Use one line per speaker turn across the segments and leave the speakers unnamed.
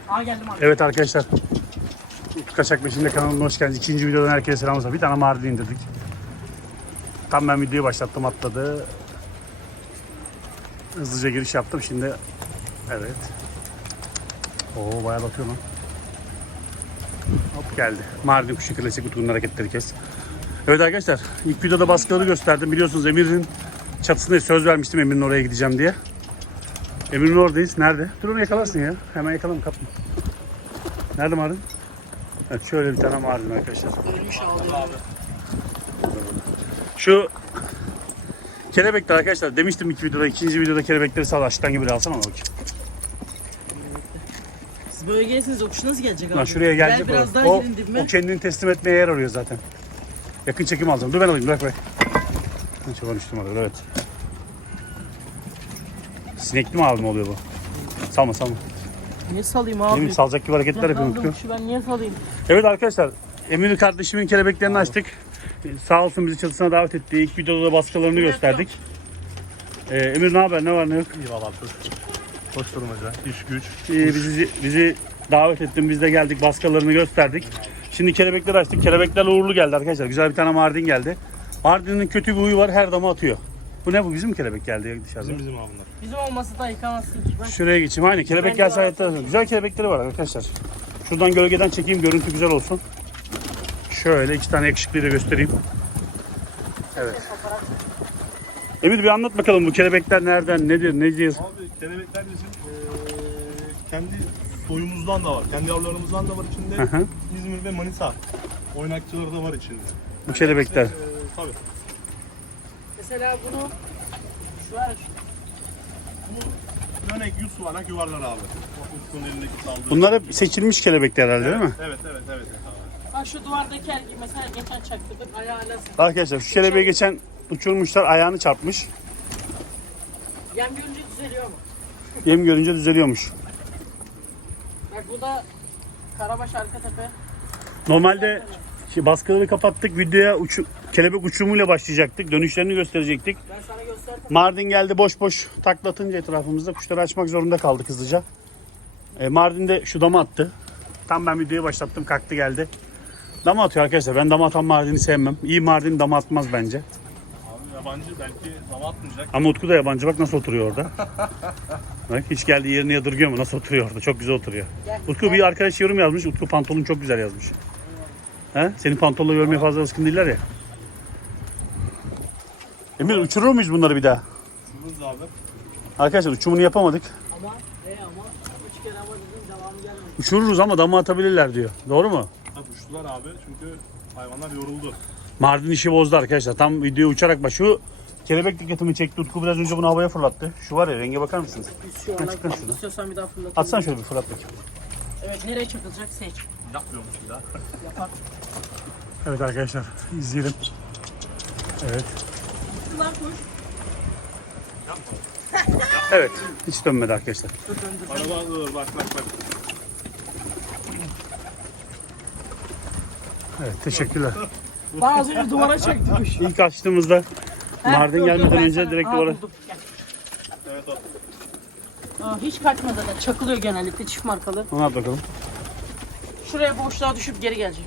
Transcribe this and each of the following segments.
Geldim abi.
Evet arkadaşlar. Utku Kaçak Peşinde kanalına hoş geldiniz. İkinci videodan herkese selam olsun. Bir tane mardin indirdik. Tam ben videoyu başlattım, atladı. Hızlıca giriş yaptım şimdi. Evet. Oo bayağı atıyor lan. Hop geldi. Mardin kuşu klasik, Utku'nun hareketleri kes. Evet arkadaşlar, ilk videoda baskıları gösterdim. Biliyorsunuz Emir'in çatısında söz vermiştim Emir'in oraya gideceğim diye. Emir'in oradayız. Nerede? Dur onu yakalarsın ya. Hemen yakalama, kapma. Nerede mardin? Evet, şöyle bir tane mardin arkadaşlar.
Ölmüş abi.
Şu kelebekler arkadaşlar, demiştim ilk videoda, ikinci videoda kelebekleri sağ açıktan gibi alsana bakayım.
Siz böyle gelirsiniz, o kuş nasıl gelecek abi?
Lan şuraya gelecek
Gel biraz daha
o.
girin dibime.
O kendini teslim etmeye yer arıyor zaten. Yakın çekim alacağım. Dur ben alayım, bırak bırak. Çoban üstüme alıyor, evet. Sinekli mi abi, mi oluyor bu? Salma salma.
Niye salayım abi?
Benim salacak gibi hareketler yapıyorum.
Yakaladım kuşu, ben niye salayım?
Evet arkadaşlar, Emir kardeşimin kelebeklerini açtık. Sağ olsun bizi çatısına davet etti. İlk videoda da baskılarını gösterdik. Emir ne haber, ne var ne yok?
İyi valla. Hoş durmaca. İş güç.
Bizi davet ettin, biz de geldik, baskılarını gösterdik. Şimdi kelebekleri açtık. Kelebekler uğurlu geldi arkadaşlar. Güzel bir tane mardin geldi. Mardin'in kötü bir huyu var, her dama atıyor. Bu ne, bu bizim mi kelebek geldi dışarıda?
Bizim abi bunlar.
Bizim olmasa da yıkamazsın ki. Bak.
Şuraya geçeyim. Aynı kelebek gelse hayatta. Güzel kelebekleri var arkadaşlar. Şuradan gölgeden çekeyim, görüntü güzel olsun. Şöyle iki tane yakışıklıyı da göstereyim. Evet. Emir bir anlat bakalım, bu kelebekler nereden, nedir, neciyiz?
Abi kelebekler bizim kendi soyumuzdan da var. Kendi yavrularımızdan da var içinde.
Hı hı.
İzmir ve Manisa oynakçıları da var içinde.
Bu kelebekler.
Tabii.
Mesela bunu şu var.
Dönek, yuvarlak yuvarlar abi. Utku'nun elindeki saldığı.
Bunlar hep seçilmiş kelebekler herhalde, değil mi?
Evet abi.
Bak şu duvardaki erkek mesela geçen çaktırdık, ayağı hala sıkı.
Arkadaşlar şu kelebeği geçen uçurmuşlar, ayağını çarpmış.
Yem görünce düzeliyor mu?
Yem görünce düzeliyormuş.
Bak bu da Karabaş Arkatepe.
Normalde baskıları kapattık, videoya kelebek uçumuyla başlayacaktık, dönüşlerini gösterecektik.
Ben sana gösterdim.
Mardin geldi, boş boş taklatınca etrafımızda kuşları açmak zorunda kaldık hızlıca. Mardin de şu dama attı. Tam ben videoyu başlattım, kalktı geldi. Dama atıyor arkadaşlar. Ben dama atan Mardin'i sevmem. İyi Mardin dama atmaz bence.
Abi yabancı belki dama atmayacak.
Ama Utku da yabancı, bak nasıl oturuyor orada. Bak hiç geldiği yerini yadırgıyor mu? Nasıl oturuyor orada? Çok güzel oturuyor. Utku bir arkadaş yorum yazmış. Utku pantolon çok güzel yazmış. He? Senin pantolonla görmeye fazla alışkın değiller ya. Emir uçurur muyuz bunları bir daha?
Şuruz abi.
Arkadaşlar uçumunu yapamadık.
Ama 3 kere ama dedim devamı gelmedi.
Uçururuz ama dama atabilirler diyor. Doğru mu?
Ha, uçtular abi çünkü hayvanlar yoruldu.
Mardin işi bozdu arkadaşlar. Tam videoya uçarak bak. Şu kelebek dikkatimi çekti. Utku biraz önce bunu havaya fırlattı. Şu var ya, renge bakar mısınız?
Üst yuvarlak
çıkın
var.
şuradan.
İstiyorsan bir daha fırlatayım.
Atsana şöyle bir fırlat bakayım.
Evet, nereye çakılacak seç.
Yapmıyormuş bir daha.
Yapar.
Evet arkadaşlar, izleyelim. Evet.
Lan kuş.
Evet. Hiç dönmedi arkadaşlar.
Dur döndür.
Araba alıyor bak.
Evet, teşekkürler.
Daha az önce duvara çekti kuş.
İlk açtığımızda Mardin
Dur,
gelmeden
ben
önce
sana-
direkt
Aa,
duvara...
buldum. Gel.
Evet o.
Hiç kaçmadı da çakılıyor genellikle, çift markalı.
Onu at bakalım.
Şuraya boşluğa düşüp geri gelecek.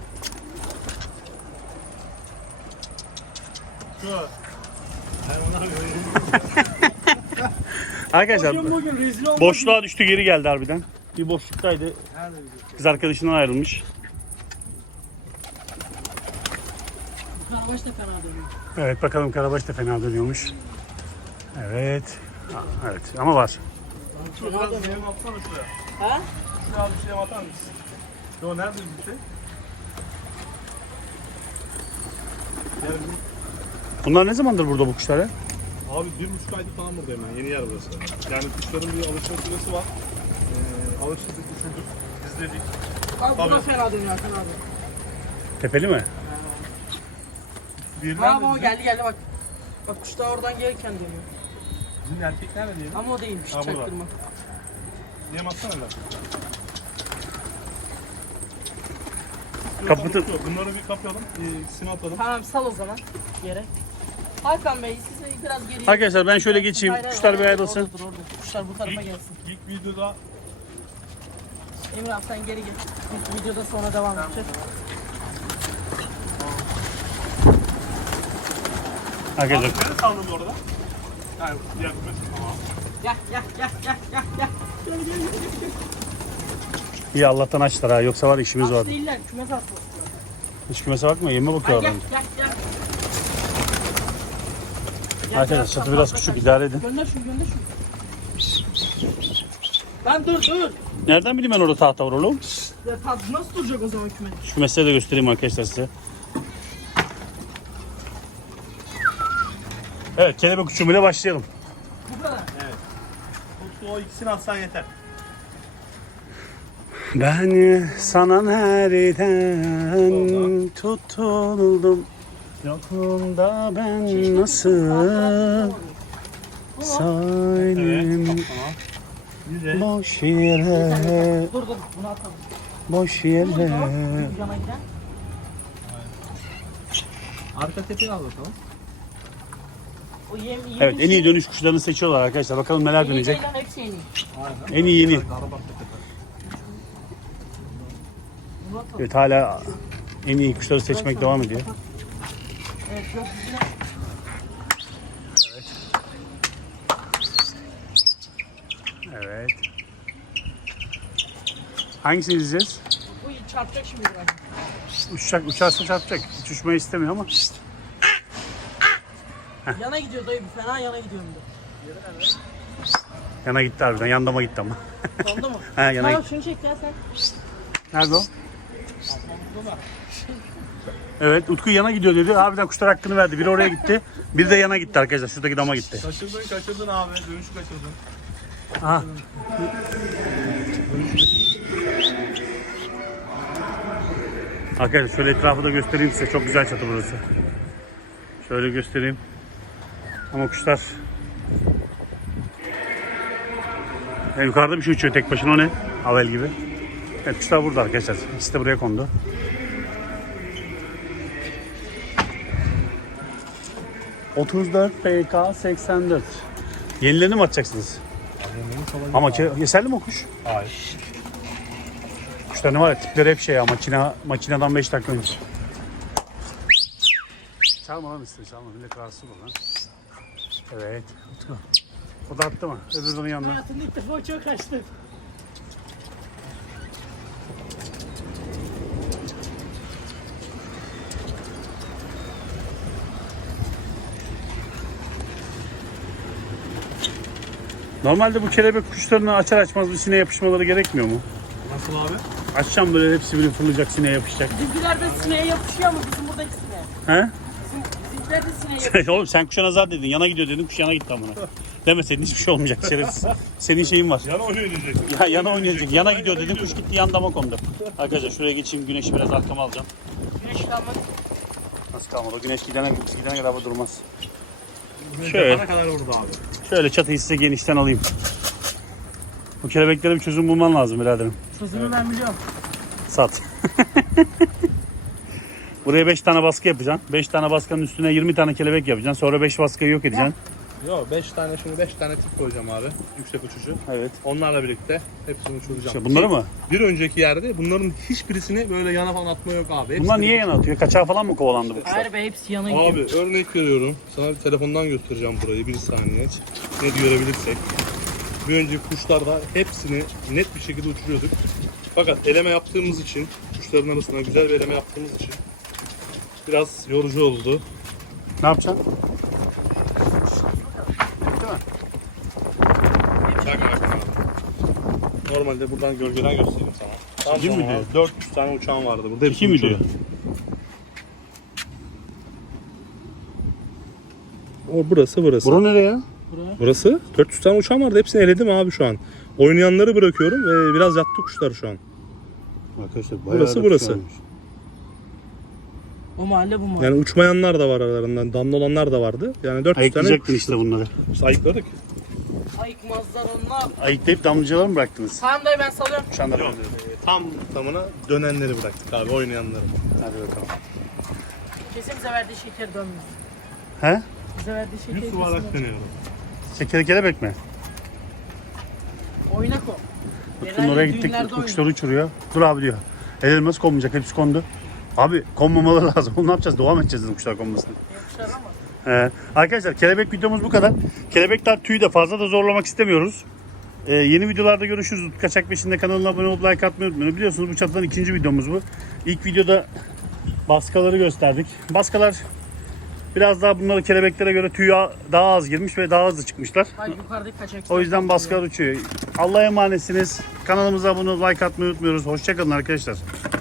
Şu. Hayvanlar yoruldu.
Arkadaşlar
Bugün rezil olmak.
boşluğa düştü, geri geldi harbiden. Bir boşluktaydı. Kız arkadaşından ayrılmış.
Karabaş da fena dönüyor.
Evet bakalım, Karabaş da fena dönüyormuş. Evet. Evet ama var.
Şu biraz yem atsana şuraya.
Ha?
Şuraya bir şey atar mısın? Yo nerede gitti? Gel
Bunlar ne zamandır burada bu kuşlar ya?
abi 1,5 aydır falan buradayım ben. Yeni yer burası. Yani kuşların bir alışma süresi var. Alıştık, düşürdük, izledik.
Bak bu da
Tabii.
fena dönüyor Hakan abi.
Tepeli mi?
Diğeri
Ha
nerede
baba,
bizim?
geldi bak. Bak kuş da oradan gelirken dönüyor.
Bizim erkek nerede diyelim?
Ama o değilmiş,
Ha, burada.
çaktırma.
Yem atsana lan.
Kapatın.
Bunları bir kapayalım, ikisini atalım.
Tamam, sal o zaman yere. Hakan Bey, siz biraz geriye...
Arkadaşlar ben şöyle geçeyim.
Hayır,
Kuşlar bir
orada,
ayrılsın.
orada dur, orada. Kuşlar bu tarafa gelsin.
İlk videoda
Emre abi sen geri git. Biz videoda sonra devam edeceğiz.
Arkadaşlar
Nerede saldın orada? Yani diğer kümes. Tamam.
Gel.
iyi Allah'tan açtılar ha. Yoksa var işimiz
Aç
vardı.
değiller. Kümes aslı.
Hiç kümese bakma. Yeme bakıyor
Gel.
bence.
Gel,
Arkadaşlar çatı biraz küçük. İdare edin.
Gönder şunu. Lan dur.
Nereden bileyim ben orada tahta var oğlum?
Ya tadı nasıl duracak o zaman kümes?
Şu kümesleri de göstereyim arkadaşlar size. Evet, kelebek uçumuyla başlayalım.
Bu kadar.
Evet. O ikisini atsan yeter.
Ben sana nereden tutuldum? Yokluğunda ben nasıl saydım
Tamam. Güzel.
boş yere,
Dur bunu atalım.
boş yere.
Yana giden.
Arka tepeyi al bakalım.
O yem
Evet, en iyi dönüş kuşlarını seçiyorlar arkadaşlar. Bakalım neler dönecek.
Hepsi en iyi.
Aynen.
En iyi yeni.
Araba tepe.
Bunu atalım.
Evet, hala en iyi kuşları seçmek devam ediyor.
Evet yok yine.
Evet. Hangisini izleyeceğiz?
Bu çarpacak şimdi bak.
Uçarsa çarpacak. Hiç uçmayı istemiyor ama.
Yana gidiyor dayı, bir fena yana gidiyorum da.
Yana gitti harbiden. Yandama gitti ama.
Sonda mı?
He, yana
Tamam
gitti.
şunu çek ya sen.
Nerede o? Evet, Utku yana gidiyor dedi. Harbiden kuşlar hakkını verdi. Biri oraya gitti. Biri de yana gitti arkadaşlar. Şuradaki dama gitti.
Kaçırdın abi. Dönüşü kaçırdın.
Aha. Arkadaşlar şöyle etrafı da göstereyim size. Çok güzel çatı burası. Şöyle göstereyim. Ama kuşlar... yukarıda bir şey uçuyor tek başına, o ne? Havel gibi. Evet, kuşlar burada arkadaşlar. İkisi de buraya kondu. ...34 PK 84. Yenilerini mi atacaksınız? Ama yeserli mi o kuş?
Hayır.
Kuşlar ne var ya, tipleri hep şey ya, makineden 5 dakika önce. Çalma lan üstüne, çalma. Millet rahatsız olur lan. Evet. Utku. O da attı mı? Öbür onun yanına.
Hayatımda ilk defa çok kaçtı.
Normalde bu kelebek kuşlarını açar açmaz bir sineğe yapışmaları gerekmiyor mu?
Nasıl abi?
Açacağım böyle, hepsi biri fırlayacak, sineğe yapışacak.
Bizimkiler de sineğe yapışıyor ama bizim buradaki sineğe.
He?
Bizimkiler de sineğe yapışıyor.
Oğlum sen kuşa nazar dedin. Yana gidiyor dedin. Kuş yana gitti amına. Demeseydin hiçbir şey olmayacak şerefsiz. Senin şeyin var.
Yana oynayacak.
Ya yana oynayacak. Yana gidiyor dedin. Kuş gitti, yan dama kondu. Arkadaşlar şuraya geçeyim. Güneşi biraz arkama alacağım.
Güneş kalmadı.
Nasıl kalmadı? O güneş gidene kadar hava durmaz.
Şöyle.
Şöyle.
Bana kadar orada abi.
Şöyle çatıyı size genişten alayım. Bu kelebeklere bir çözüm bulman lazım biraderim.
Sözünü ben biliyorum.
Sat. Buraya 5 tane baskı yapacaksın. 5 tane baskının üstüne 20 tane kelebek yapacaksın. Sonra 5 baskıyı yok edeceksin.
Yok 5 tane tip koyacağım abi. Yüksek uçucu.
Evet.
Onlarla birlikte hepsini uçuracağım.
İşte bunları mı?
Bir önceki yerde bunların hiçbirisini böyle yana falan atma yok abi.
Bunlar niye yana atıyor? Kaçağı falan mı kovalandı bu kuşlar?
Hayır be, hepsi yana gidiyor.
Abi örnek veriyorum. Sana bir telefondan göstereceğim burayı bir saniye. Net görebilirsek. Bir önceki kuşlarda hepsini net bir şekilde uçuruyorduk. Fakat eleme yaptığımız için, kuşların arasında güzel bir eleme yaptığımız için biraz yorucu oldu.
Ne yapacaksın?
Normalde buradan gölgeden göstereyim sana. Tam
İki mi
sonra
diyor?
400 tane uçağım vardı burada.
İki mi diyor?
O burası.
Bura nereye ya?
Burası 400 tane uçağım vardı. Hepsini eledim abi şu an. Oynayanları bırakıyorum ve biraz yattı kuşlar şu an.
Arkadaşlar
Burası.
Bu mahalle bu mahalle.
Yani uçmayanlar da var aralarından. Damla olanlar da vardı. Yani 400 tane
Ayıklayacaktın işte bunları.
ayıkladık.
Ayıkmazlar onlar.
Ayıklayıp damlacalar mı bıraktınız?
Tamam dayı, ben salıyorum.
Uçanları
Yok. Tam tamına dönenleri bıraktık abi, oynayanları.
Hadi bakalım.
Kesin bize verdiği şeker dönmüyor.
He?
Bize verdiği şeker
100 olarak
kesin.
dönüyorum.
Şekeri kelebek mi?
Oynak o.
Utku'nun oraya gittik.
düğünlerde
Utku kuşları uçuruyor. Dur abi diyor. El elmas konmayacak. Hepsi kondu. Abi konmamaları lazım. Onu ne yapacağız? Devam edeceğiz dedim kuşlar konmasını.
Kuşlar ama.
Arkadaşlar kelebek videomuz bu kadar. Kelebekler tüyü de fazla da zorlamak istemiyoruz. Yeni videolarda görüşürüz. Utku Kaçak Peşinde kanalına abone olup like atmayı unutmayın. Biliyorsunuz bu çatıdan ikinci videomuz bu. İlk videoda baskaları gösterdik. Baskalar biraz daha bunları kelebeklere göre tüyü daha az girmiş ve daha hızlı çıkmışlar.
Hayır yukarıdaki kaçak.
O yüzden baskalar uçuyor. Allah'a emanetsiniz. Kanalımıza abone olup like atmayı unutmuyoruz. Hoşçakalın arkadaşlar.